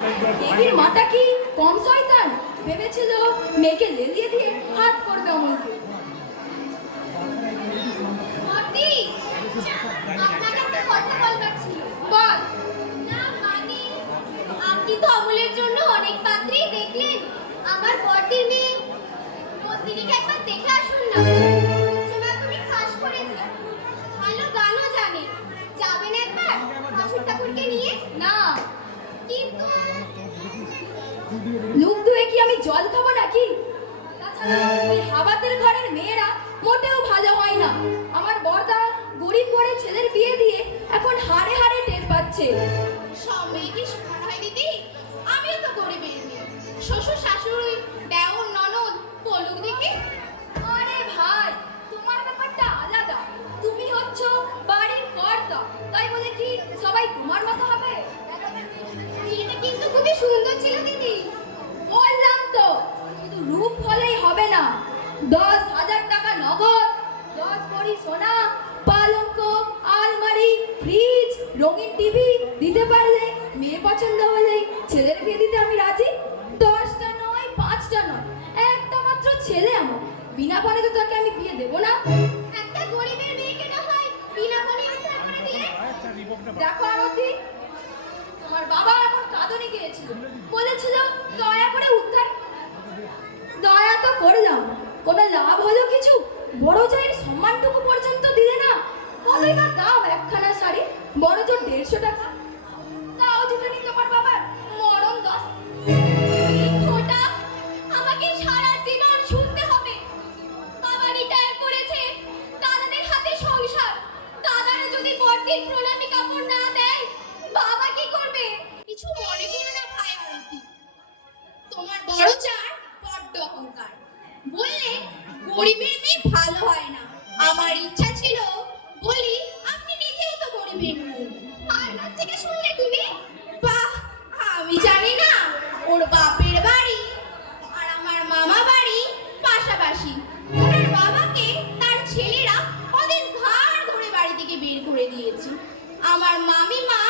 দেবীর মাতা কি কম শয়তান? ভেবেছিল মেয়েকে লেলিয়ে দিয়ে হাত করবে অমলকে। আপনাকে একটা কথা বলবার ছিল। বল। না মানে আপনি তো অমলের জন্য অনেক পাত্রই দেখলেন। আমার বড়দির মেয়ে নন্দিনীকে একবার দেখে আসুন না। তুমি খাস করেছে, ভালো গানও জানে। যাবেন একবার ঠাকুর ঠাকুরকে নিয়ে? না, কিন্তু মুখ ধুয়ে কি আমি জল খাবো নাকি? তাছাড়া ওই হাবাতের ঘরের মেয়েরা মোটেও ভালো হয় না। আমার বড়দা গরিব করে ছেলের বিয়ে দিয়ে এখন হাড়ে হাড়ে টের পাচ্ছে। সব মেয়ে কি সমান হয় দিদি? আমিও তো গরিবের মেয়ে। শ্বশুর শাশুড়ি দেওর ননদ বলুক দেখি। আরে ভাই, তোমার ব্যাপারটা আলাদা। তুমি হচ্ছ বাড়ির কর্তা, তাই বলে কি সবাই তোমার মতো হবে? বিয়েটা কিন্তু খুবই সুন্দর ছিল দিদি। বললাম তো, শুধু রূপ হলেই হবে না। 10,000 টাকা নগদ, 10 ভরি সোনা, পালঙ্ক, আলমারি, ফ্রিজ, রঙিন টিভি দিতে পারলে, মেয়ে পছন্দ হলেই ছেলের বিয়ে দিতে আমি রাজি। 10টা নয়, 5টা নয়, একটা মাত্র ছেলে আমার। বিনা পণে তো তাকে আমি বিয়ে দেবো না। একটা গরিবের মেয়েকে না হয় বিনা পণে উদ্ধার করে দিলে। দেখো আরতি, তোমার বাবা এখন কাঁদনে গিয়েছিল, বলেছিল দয়া করে উদ্ধার। দয়া তো করলাম, কোনো লাভ হলো কিছু? বড় জায়ের সম্মানটুকু পর্যন্ত দিলে না। কতই বা দাম একখানা শাড়ি? বড় জোর 150 টাকা। তাও যেখানে তোমার বাবার মরণ দশ। এই খোটা আমাকে সারা জীবন শুনতে হবে। বাবা রিটায়ার করেছে, দাদাদের হাতে সংসার। দাদারা যদি বড়দিন প্রণামী কাপড় না দেয়, বাবা কি করবে? কিছু মনে করো না ভাই আরতি। তোমার বড় চার বড্ড অহংকার। বললে গরিবের মেয়ে ভালো হয় না। আমার ইচ্ছা ছিল বলি আপনি নিজেও তো গরিবের মেয়ে। আর কাছ থেকে শুনলে তুমি? বাহ, আমি জানি না ওর বাপের বাড়ি আর আমার মামা বাড়ি পাশাপাশি। ওনার বাবাকে তার ছেলেরা ওদের ঘাড় ধরে বাড়ি থেকে বের করে দিয়েছে। আমার মামিমা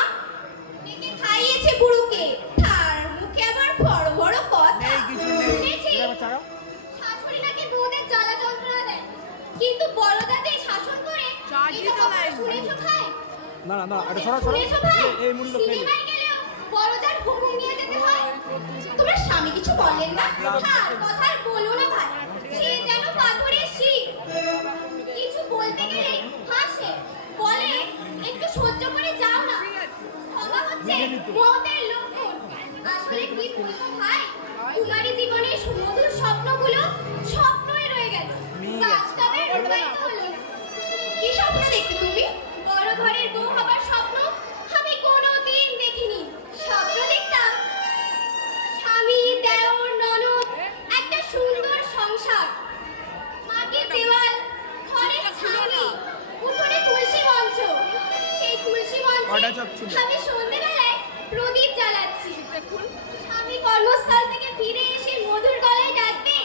ডেকে খাইয়েছে বুড়োকে, তার মুখে আবার বড় বড় কথা। শুনেছি শাশুড়ি নাকি বউদের জ্বালা যন্ত্রণা দেয়, কিন্তু বড়দা যে শাসন করে এটা কখনো শুনেছো ভাই? না না না, এটা ছড়া ছড়া শুনেছো ভাই? এই মূল্য খেলে সিনেমায় গেলেও বড়দার হুকুম নিয়ে যেতে হয়। তোমার স্বামী কিছু বলেন না? হ্যাঁ, কথা আর বলো না ভাই, সে যেন পাথরের শিক। কিছু বলতে গেলে হাসে, বলে একটু সহ্য করে যাও না। ক্ষমা হচ্ছে মহতের লক্ষণ। আসলে কি বলবো ভাই, তোমারই জীবনের সুমধুর স্বপ্নগুলো স্বপ্নই রয়ে গেল, বাস্তবে রূপায়িত হলো না। কি স্বপ্ন দেখতে তুমি? বড় ঘরের বউ হবার স্বপ্ন আমি কোনোদিন দেখিনি। স্বপ্ন দেখতাম স্বামী, দেওর, ননদ, একটা সুন্দর সংসার, মাটির দেওয়াল, ঘরের ছাউনি, উঠোনে তুলসী মঞ্চ। সেই তুলসী মঞ্চে আমি সন্ধ্যেবেলায় প্রদীপ জ্বালাচ্ছি। আমি কর্মস্থল থেকে ফিরে এসে মধুর গলায় ডাকবে,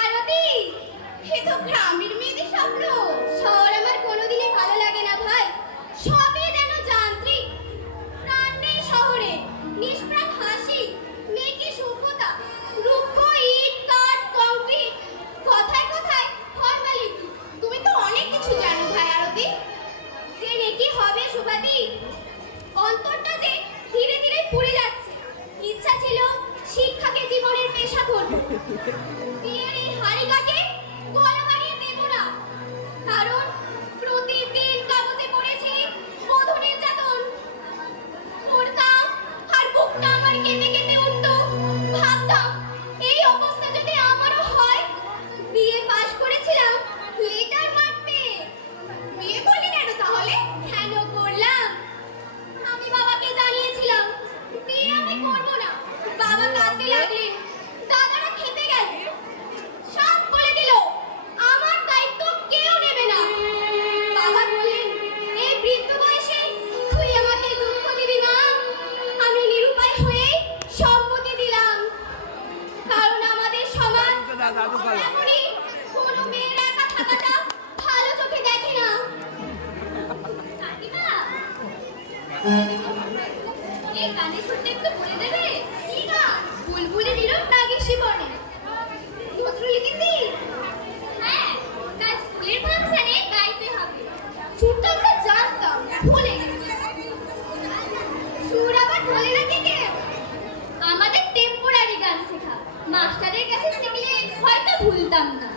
আরতি। এ তো গ্রামের মেয়েদের স্বপ্ন। শহর আমার কোনোদিনই ভালো লাগে না ভাই, সবই যেন যান্ত্রিক। প্রাণ নেই শহরে, নিষ্প্রাণ হাসি, মেকি সভ্যতা, রুক্ষ ইট, কাঠ, কংক্রিট, কথায় কথায় ফর্মালিটি। তুমি তো অনেক কিছু জানো ভাই আরতি। যে নেকি হবে সুবাদি, অন্তরটা যে ধীরে ধীরে পুড়ে যাচ্ছে। ইচ্ছা ছিল শিক্ষাকে জীবনের পেশা করব। বিয়ের এই হারিকাকে গলা বাড়িয়ে দেব না, কারণ প্রতিদিন কাগজে পড়েছি বধূ নির্যাতন। পড়তাম আর বুকটা আমার কেঁপে কেঁপে উঠতো। ভাবতাম এই অবস্থা যদি আমারও হয়। বিয়ে পাশ করেছিলাম লেটার মারতে। বিয়ে করলি কেন তাহলে? কেন করলাম? আমি বাবাকে জানিয়েছিলাম বিয়ে আমি করবো না। বাবা কাঁদতে লাগলেন, দাদারা খেতে গেল। মাস্টারের কাছে শিখলে হয়তো ভুলতাম না।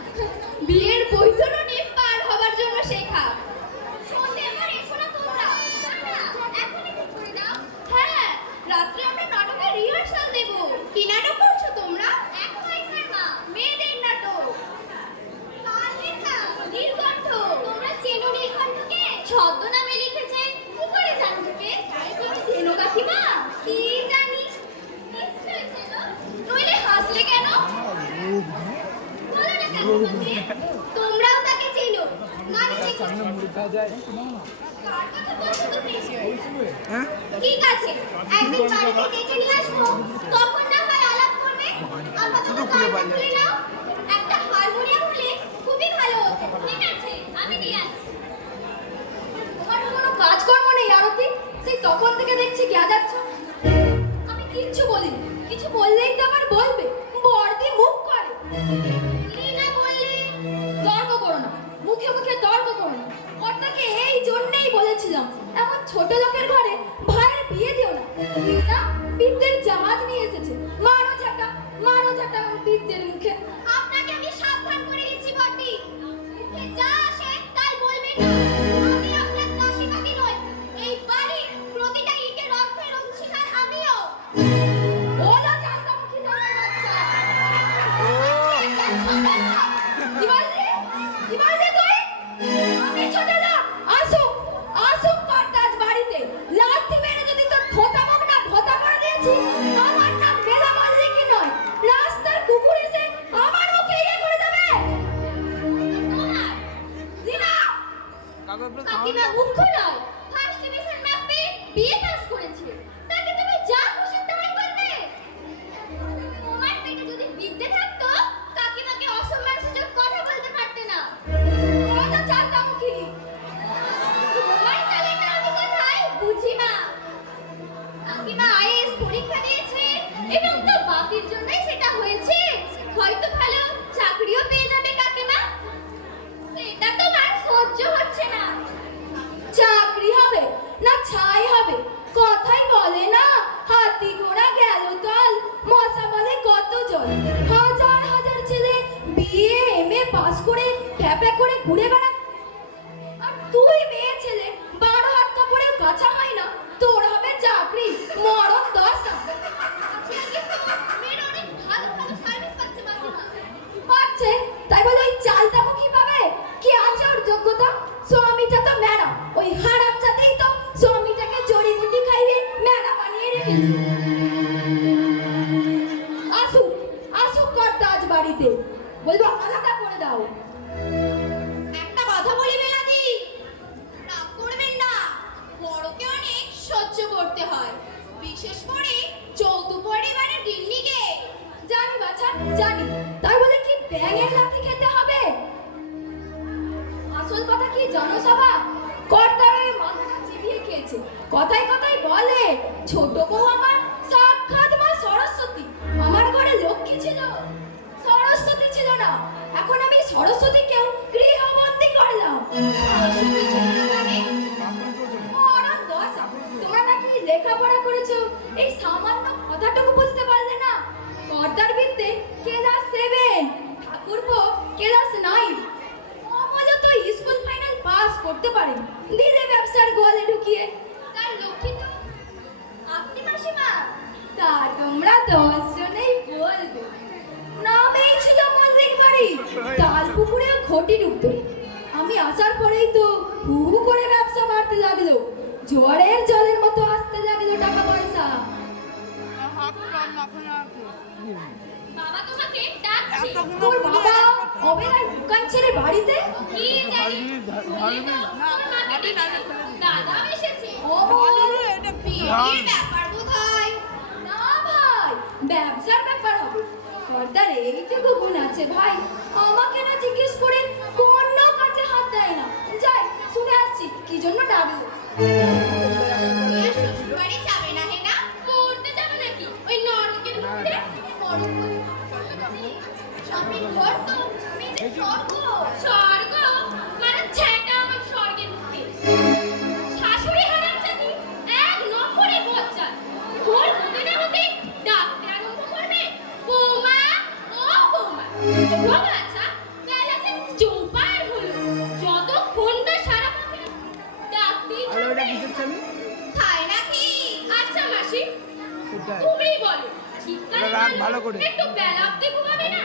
বিয়ের বৈতরণী পার হবার জন্য শেখা। সন্ধে এবার এসো না তোমরা। এখনই ঠিক করে দাও। হ্যাঁ, রাত্রে আমরা নাটকের রিহার্সাল দেব। কি নাটক করছো তোমরা? এক পয়সার মা, মেয়েদের নাটক। কার লেখা? নীলকণ্ঠ। তোমরা চেনো নীলকণ্ঠকে? ছদ্মনামে লিখেছে। কি করে জানবে কে? তুমি চেনো কাকিমা? কি জানি, নিশ্চয়ই চেনো। নইলে হাসলে কেন? বলো না কাকিমাকে। তোমরাও তাকে চেনো, মানে চেনো। সামনে মুড়কা যায় কার কথা বলছো তুমি? হ্যাঁ ঠিক আছে, একদিন বাড়িতে ডেকে নিয়ে আসবো, তখন না হয় আলাপ করবে। আপাতত গানটা খুলে নাও। একটা হারমোনিয়াম হলে খুবই ভালো হতো। ঠিক আছে, আমি নিয়ে আসছি। তোমার কোনো কাজকর্ম নেই আরতি? সেই তখন থেকে দেখছি যাচ্ছ। আমি কিচ্ছু বলিনি, কিছু বললেই তো আবার বলবে। বর্দি মুখ করে। কি না বললে? তর্ক করো না, মুখে মুখে তর্ক করো না। কর্তাকে এই জন্যেই বলেছিলাম, এমন ছোট লোকের ঘরে ভাইয়ের বিয়ে দিও না। না, বিদ্যের জাহাজ নিয়ে এসেছে। মারো ঝাঁটা আমার বিদ্যের মুখে। আপনাকে আমি সাবধান করে দিচ্ছি বড়দি। মুখে যা আসে তাই বলবেন না। আমি আপনার দাসী কাকি নই। এই বাড়ির প্রতিটা ইটের অর্থের অংশীদার আমিও। ওলা জানতাম কি ধরনের বাচ্চা। কি বললি তুই? আমি ছোট লোক। আসুক কর্তা আজ বাড়িতে। লাথি মেরে যদি তোর থোতা মুখ না ভোতা করে দিয়েছি, আমার নাম বেলা মল্লিকই নয়। রাস্তার কুকুর এসে আমার মুখে ইয়ে করে দেবে। তোমার দিনা, কাকিমা মুখ্য নয়। ফার্স্ট ডিভিশন ম্যাপে বিএ পাস করেছে। তাকে তুমি যা খুশি তাই বলবে। তোমার পেটে যদি বিদ্যে থাকতো, কাকিমাকে অসম্মান সুযোগ কথা বলতে পারতে না। ওলা জানতাম কি। তোমার চালেটা আমি কোথায় বুঝি মা। কাকিমা আইএস পরীক্ষা দিয়েছে এবং তো বাপির জন্যই সেটা হয়েছে। হয়তো ভালো চাকরিও পেয়ে যাবে কাকিমা। সেটা তোমার সহ্য হচ্ছে না। চাকরি হবে না ছাই হবে, কথাই বলে না, হাতি ঘোড়া গেল তল, মশা বলে কত জল। হাজার হাজার ছেলে বিএ এমএ পাস করে ট্যাপে করে ঘুরে বেড়া, আর তুই মেয়ে ছেলে 12 হাত কাপড়েও কাঁচা হয় না, তোর হবে চাকরি মরণ দশা। আজকে তো মেয়েরা অনেক ভালো ভালো সার্ভিস পাচ্ছে কাকিমা। পাচ্ছে তাই বলে ওই চালটাও কি পাবে? কি আছে ওর যোগ্যতা? স্বামীটা তো ম্যাডা, ওই হারাম জাতেই তো স্বামীটাকে জড়িবুটি খাইয়ে ম্যাডা বানিয়ে রেখেছে। আসুক কর্তা আজ বাড়িতে, বলবো আলাদা করে দাও। একটা কথা বলি বেলাদি, রাগ করবেন না। বড়কে অনেক সহ্য করতে হয়, বিশেষ করে যৌথ পরিবারের গিন্নিকে। জানি বাছা জানি, তাই বলে কি ব্যাঙের লাথি খেতে হবে? আসল কথা কি জানো সবা? কর্তার ওই মাথাটা চিবিয়ে খেয়েছে। কথায় কথায় বলে ছোট বউ আমার সাক্ষাৎ মা সরস্বতী। আমার ঘরে লক্ষ্মী ছিল, সরস্বতী ছিল না। এখন আমি সরস্বতীকেও গৃহবন্দী করলাম। সরস্বতী ছিল না মানে? মরণ দশা। তোমরা নাকি লেখাপড়া করেছো, এই সামান্য কথাটুকু বুঝতে পারলে না? কর্তার বিদ্যে ক্লাস 7, ঠাকুরপো ক্লাস 9। অমল তো স্কুল ফাইনাল পাস করতে পারে, দিলে ব্যবসার গোয়ালে ঢুকিয়ে। তার লক্ষ্মী তো আপনি মাসিমা। তা তোমরা 10 জনেই বলবে। নামেই ছিল মল্লিক বাড়ি, তাল পুকুরে ঘটি ডুবতো। আমি আসার পরেই তো হু হু করে ব্যবসা বাড়তে লাগলো, জোয়ারের জলের মতো আসতে লাগলো টাকা পয়সা। বাবা তোমাকে ডাকছে। তোর বাবা অবেলায় দোকান ছেড়ে বাড়িতে? কি জানি, বললি তো তোর মাকে ডেকে দাদা এসেছে। ও বল, বিয়ের ব্যাপার বোধহয়। না ভাই, ব্যবসার ব্যাপার হবে। কর্তার এইটুকু গুণ আছে ভাই, আমাকে না জিজ্ঞেস করে কোন কাজে হাত দেয় না। যাই শুনে আসছি কি জন্য ডাকলো। তুই আর শ্বশুরবাড়ি যাবে না হে না? পড়তে যাবে নাকি ওই নরকের মধ্যে? শপিং ঘর তো মেয়েদের স্বর্গ। স্বর্গ মানে ছেটা আমার স্বর্গের মুখে। শাশুড়ি হারামজাদি এক নখরে বজ্জাত। ভোর হতে না হতে ডাকতে আরম্ভ করবে, বৌমা বলো শীতকালে রাগ ভালো করে। একটু বেলা অব্দি ঘুমাবে না?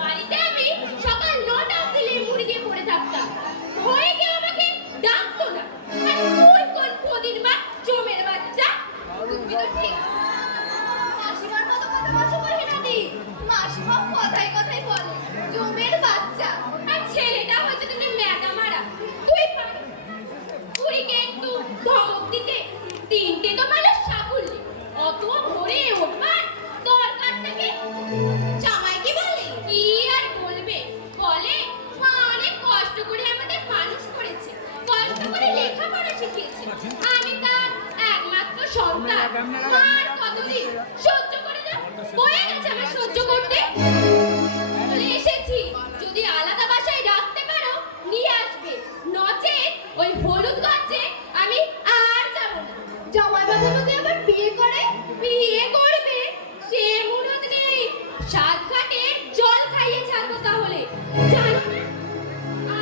বাড়িতে আমি সকাল 9টা অব্দি লেবুড়ি দিয়ে পড়ে থাকতাম, ভয়ে কেউ আমাকে ডাকতো না। আর তুই কোন প্রদিন মা জমের বাচ্চা? তুমি তো ঠিক মাসিমার মতো কথা বলছো মহিলাদি। মাসিমা কথায় কথায় বলে জমের বাচ্চা, আর ছেলেটা হচ্ছে তুমি ম্যাদা মারা। তুই পারো বুড়িকে একটু ধমক দিতে, তিনটে তো ভালো সাকুল্য, অত ভোরে ওঠবার দরকারটা কি? জামাই কি বলে? কি আর বলবে, বলে মা অনেক কষ্ট করে আমাদের মানুষ করেছে, কষ্ট করে লেখাপড়া শিখিয়েছে, আমি তার একমাত্র সন্তান। মার কতদিন সহ্য করে না, বয়ে গেছে আমার সহ্য করতে। বলে এসেছি, যদি আলাদা বাসায় রাখতে পারো নিয়ে আসবে, নচেত ওই হলুদ গঞ্জে আমি আর যাব না। জামাই বাবু যদি আবার বিয়ে করে? বিয়ে করবে, সে মুরদ নেই, সাত ঘাটে জল খাইয়ে ছাড়বো তাহলে। জানো না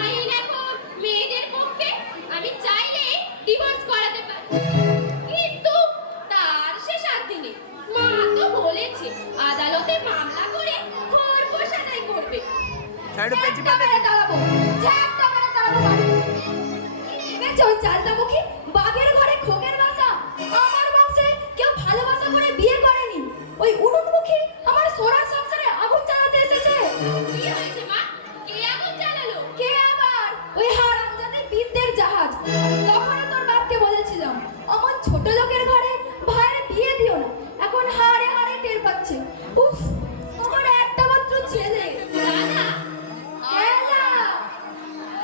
আইন এখন মেয়েদের পক্ষে, আমি চাইলে ডিভোর্স করাতে পারি, কিন্তু তার সে 7 দিনে। মা তো বলেছে আদালতে মামলা করে খরগোশ আদায় করবে। সাইডে পেঁচি ঝ্যাপটা মেরে তাড়াবো, ঝ্যাপটা মেরে তাড়াবো বাড়ি। ভেবেছো ওই চালতামুখী বাঘের ঘরে খোকের বাসা? আমার বংশে কেউ ভালোবাসা করে বিয়ে করেনি। ওই উনুনমুখী আমার সোনার সংসারে আগুন জ্বালাতে এসেছে। কি হয়েছে মা? কে আগুন জ্বালালো? কে আবার? ওই হারামজাদে বিদ্যের জাহাজ। আমি তখনই তোর বাপকে বলেছিলাম আমার ছোট লোকের ঘরে ভাইয়ের বিয়ে দিও না, এখন হাড়ে হাড়ে টের পাচ্ছে। উফ, আমার একটা মাত্র ছেলে। দাদা এলা,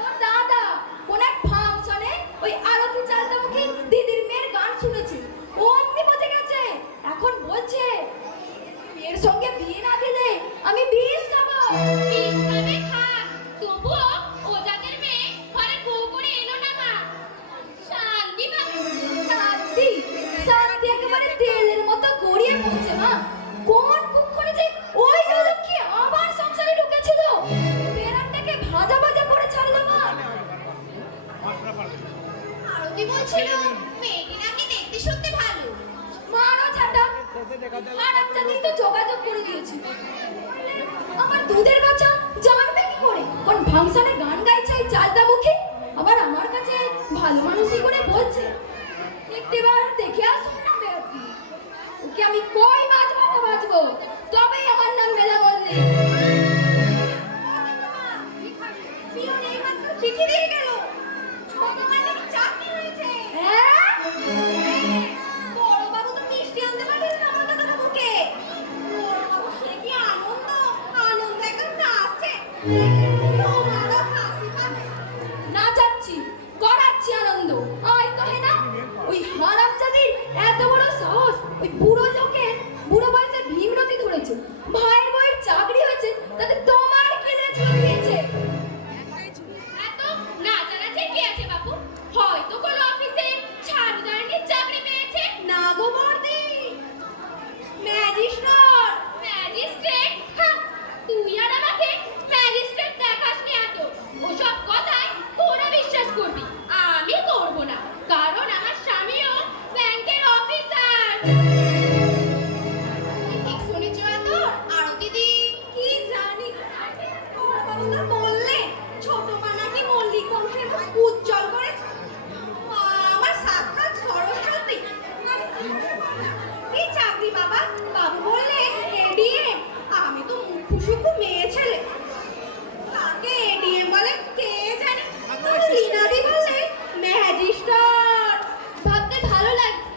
ওর দাদা কোন এক ফাংশনে ওই আরতি চালতামুখী দিদির মেয়ের গান শুনেছে, ও অমনি পচে গেছে। এখন বলছে মেয়ের সঙ্গে বিয়ে না দিলে আমি বিষ খাবো। বিষ খাবে খাক, তবুও ও জাতের মেয়ে ঘরে বউ করে এলো না মা, শান্তি পাবে। শান্তি, শান্তি একেবারে তেলের মতো গড়িয়ে পড়ছে মা। কোন কুক্ষণে যে ওই লক্ষ্মী আবার সংসারে ঢুকেছিল, বেড়াটাকে ভাজা ভাজা করে ছাড়লো মা। আরতি বলছিল মেয়েটি নাকি দেখতে শুনতে ভালো। মারও ছাটা, হারামজাদি তো যোগাযোগ করে দিয়েছে। আমার দুধের বাচ্চা জানবে কি করে কোন ফাংশনে গান গাইছে এই চালতামুখী? আবার আমার কাছে ভালো মানুষই করে বলছে। একটিবার দেখে আসুন না বেয়াতি, ওকে আমি কই মাছ ভাতে বাঁচবো, তবেই আমার নাম মেলা বললে। পিয়ন এইমাত্র চিঠি দিয়ে গেল, ছোট মানের চাকরি হয়েছে। হ্যাঁ? বড় বাবু তো মিষ্টি আনতে পারলেন না আমার দাদা বাবুকে। বড় বাবু সে কি আনন্দ, আনন্দ একদম নাচছে। তোমারও হাসি পাবে। নাচাচ্ছি, করাচ্ছি আনন্দ, আয় কহে না। ওই হারামজাদির এত বড় সাহস, ওই বুড়ো লোকের বুড়ো বয়সে ভীমরতি ধরেছে, ভাইয়ের বইয়ের চাকরি হয়েছে, তাতে তোমার কি লেজ দিয়েছে? এত নাচানাচি কি আছে বাবু? হয়তো কোনো অফিসে ছাড়দারনির চাকরি পেয়েছে। না গো বর্দি, ম্যাজিস্ট্রেট। ম্যাজিস্ট্রেট? হ্যাঁ, তুই আর আমাকে ম্যাজিস্ট্রেট দেখাসনি এত। ওসব কথায় তোরা বিশ্বাস করবি, আমি করব না, কারণ আমার স্বামীও ব্যাংকের অফিসার। ঠিক শুনেছ এত? আরো দিদি কি জানি, ওর বাবা তো বললেন ছোট মা নাকি মল্লিক বংশের মুখ উজ্জ্বল করেছে। আমার সাক্ষাৎ সরস্বতী। কি চাকরি বাবা? বাবু বললেন এডিএম। আমি তো মুখুসুকু মেয়ে ছেলে, তাকে এডিএম বলে কে জানে। লীনাদি বলে ম্যাজিস্ট্রেট। ভাবতে ভালো লাগছে,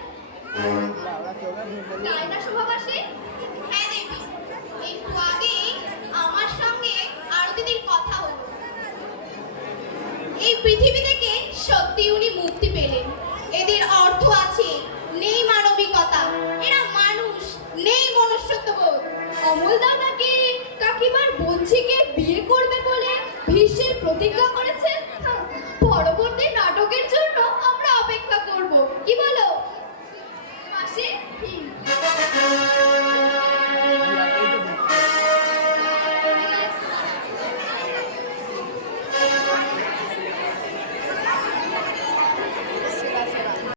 তাই না শোভাবাসী? হ্যাঁ দেবী, একটু আগে আমার সঙ্গে আরো দিদির কথা হলো। এই পৃথিবী থেকে সত্যি উনি মুক্তি পেলেন। এদের অর্থ আছে, নেই মানবিকতা, এরা মানুষ, নেই মনুষ্যত্ববোধ। অমল দাদাকে কাকিমার বঞ্চিকে বিয়ে করবে বলে ভীষ্মের প্রতিজ্ঞা করেছে। হ্যাঁ, পরবর্তী নাটকের জন্য আমরা অপেক্ষা করব, কি বলো মাসি?